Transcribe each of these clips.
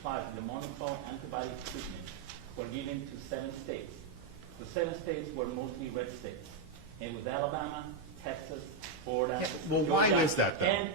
supplies of the monoclonal antibody treatment were given to 7 states. The 7 states were mostly red states. It was Alabama, Texas, Florida. Yeah, well, Georgia, why is that, though? And,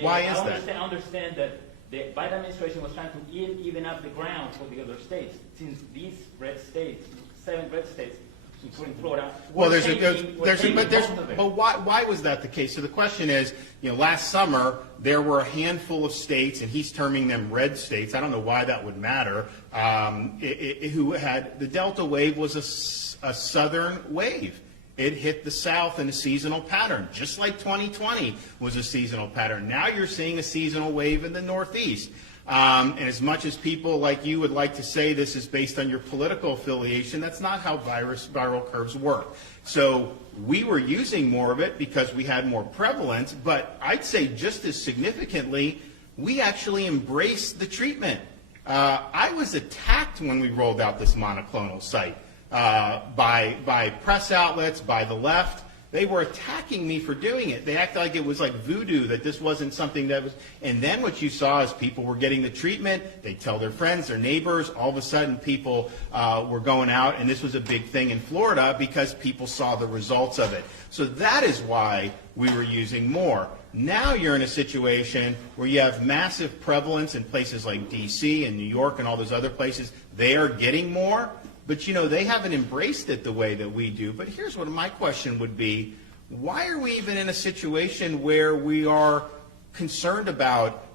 Why is that? I understand that the Biden administration was trying to even up the ground for the other states, since these red states, 7 red states, including Florida. Well, but why was that the case? So the question is, last summer there were a handful of states, and he's terming them red states. I don't know why that would matter. Who had the Delta wave was a southern wave. It hit the South in a seasonal pattern, just like 2020 was a seasonal pattern. Now you're seeing a seasonal wave in the Northeast. And as much as people like you would like to say this is based on your political affiliation, that's not how viral curves work. So we were using more of it because we had more prevalence, but I'd say just as significantly, we actually embraced the treatment. I was attacked when we rolled out this monoclonal site. By press outlets, by the left. They were attacking me for doing it. They acted like it was like voodoo, that this wasn't something that was... And then what you saw is people were getting the treatment. They'd tell their friends, their neighbors. All of a sudden, people were going out, and this was a big thing in Florida because people saw the results of it. So that is why we were using more. Now you're in a situation where you have massive prevalence in places like D.C. and New York and all those other places. They are getting more. But, they haven't embraced it the way that we do. But here's what my question would be. Why are we even in a situation where we are concerned about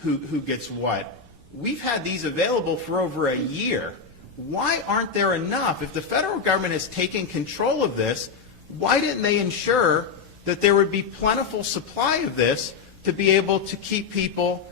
who gets what? We've had these available for over a year. Why aren't there enough? If the federal government has taken control of this, why didn't they ensure that there would be plentiful supply of this to be able to keep people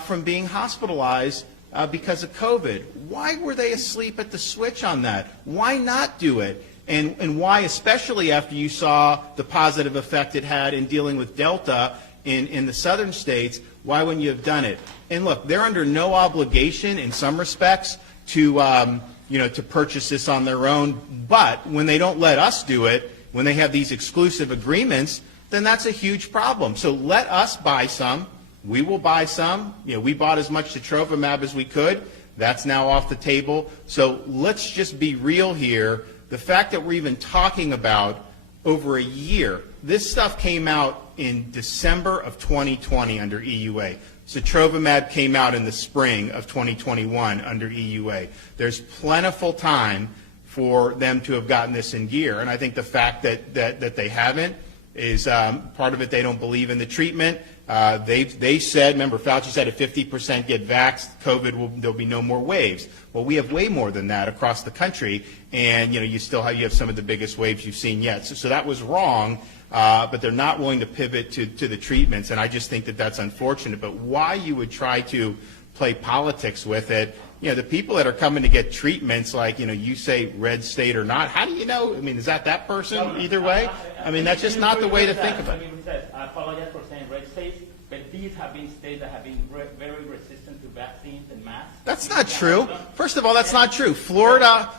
from being hospitalized because of COVID? Why were they asleep at the switch on that? Why not do it? And why, especially after you saw the positive effect it had in dealing with Delta in the southern states, why wouldn't you have done it? And look, they're under no obligation in some respects to to purchase this on their own. But when they don't let us do it, when they have these exclusive agreements, then that's a huge problem. So let us buy some. We will buy some. We bought as much sotrovimab as we could. That's now off the table. So let's just be real here. The fact that we're even talking about over a year, this stuff came out in December of 2020 under EUA. Sotrovimab came out in the spring of 2021 under EUA. There's plentiful time for them to have gotten this in gear. And I think the fact that they haven't is part of it. They don't believe in the treatment. They said, remember, Fauci said if 50% get vaxxed, there'll be no more waves. Well, we have way more than that across the country, and you have some of the biggest waves you've seen yet. So that was wrong, but they're not willing to pivot to the treatments, and I just think that that's unfortunate. But why you would try to play politics with it? The people that are coming to get treatments, like, you say red state or not, how do you know? I mean, is that person either way? I mean, that's just not the way to think about it. I apologize for saying red states, but these have been states that have been very resistant to vaccines and masks. That's not true. First of all, that's not true. Florida,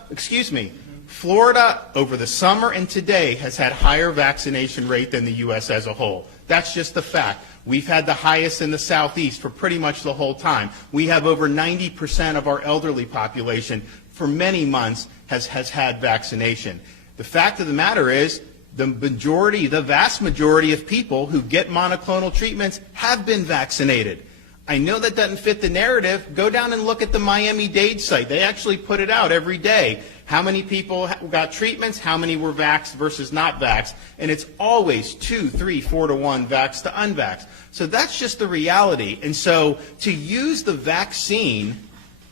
Florida over the summer and today has had higher vaccination rate than the U.S. as a whole. That's just the fact. We've had the highest in the Southeast for pretty much the whole time. We have over 90% of our elderly population for many months has had vaccination. The fact of the matter is the vast majority of people who get monoclonal treatments have been vaccinated. I know that doesn't fit the narrative. Go down and look at the Miami-Dade site. They actually put it out every day. How many people got treatments, how many were vaxxed versus not vaxxed, and it's always 2, 3, 4 to 1 vaxxed to unvaxxed. So that's just the reality. And so to use the vaccine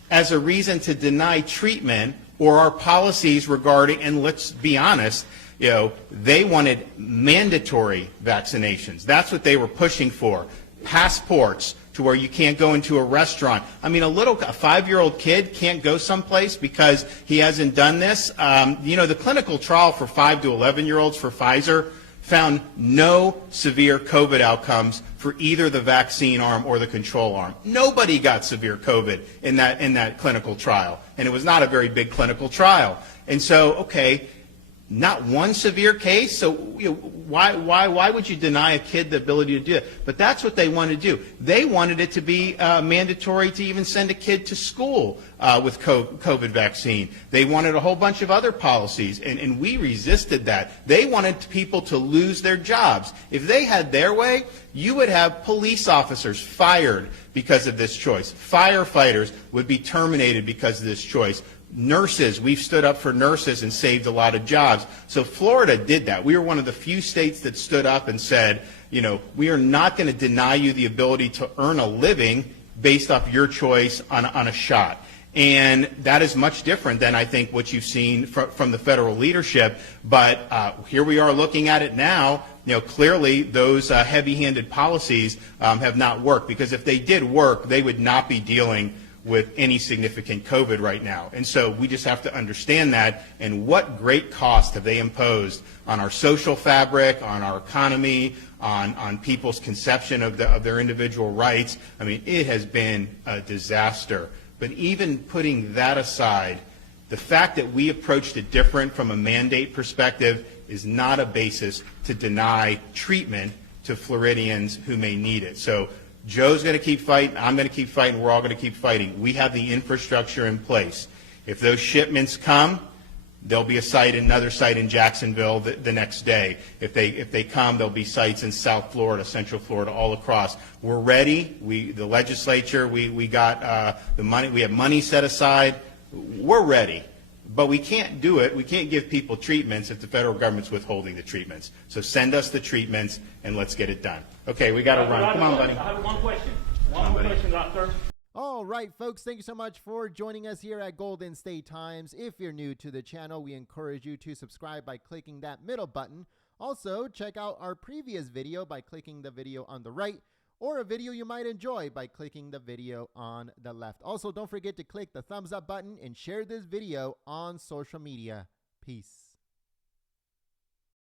as a reason to deny treatment or our policies regarding, and let's be honest, they wanted mandatory vaccinations. That's what they were pushing for. Passports to where you can't go into a restaurant. I mean, a 5-year-old kid can't go someplace because he hasn't done this. The clinical trial for 5 to 11-year-olds for Pfizer found no severe COVID outcomes for either the vaccine arm or the control arm. Nobody got severe COVID in that clinical trial, and it was not a very big clinical trial. And so, okay, Not one severe case, so why would you deny a kid the ability to do it? But that's what they wanted to do. They wanted it to be mandatory to even send a kid to school with COVID vaccine. They wanted a whole bunch of other policies, and we resisted that. They wanted people to lose their jobs. If they had their way, you would have police officers fired because of this choice. Firefighters would be terminated because of this choice. Nurses, we've stood up for nurses and saved a lot of jobs. So Florida did that. We were one of the few states that stood up and said, we are not going to deny you the ability to earn a living based off your choice on a shot. And that is much different than, I think, what you've seen from the federal leadership. But here we are looking at it now. Clearly those heavy-handed policies have not worked, because if they did work, they would not be dealing with any significant COVID right now. And so we just have to understand that, and what great cost have they imposed on our social fabric, on our economy, on people's conception of their individual rights. I mean, it has been a disaster. But even putting that aside, the fact that we approached it different from a mandate perspective is not a basis to deny treatment to Floridians who may need it. So Joe's going to keep fighting, I'm going to keep fighting, we're all going to keep fighting. We have the infrastructure in place. If those shipments come, there'll be another site in Jacksonville the next day. If they come, there'll be sites in South Florida, Central Florida, all across. We're ready. The legislature, we got the money. We have money set aside. We're ready. But we can't do it. We can't give people treatments if the federal government's withholding the treatments. So send us the treatments and let's get it done. Okay, we got to run. Come on, buddy. I have one question. One more question, doctor. All right, folks, thank you so much for joining us here at Golden State Times. If you're new to the channel, we encourage you to subscribe by clicking that middle button. Also, check out our previous video by clicking the video on the right, or a video you might enjoy by clicking the video on the left. Also, don't forget to click the thumbs up button and share this video on social media. Peace.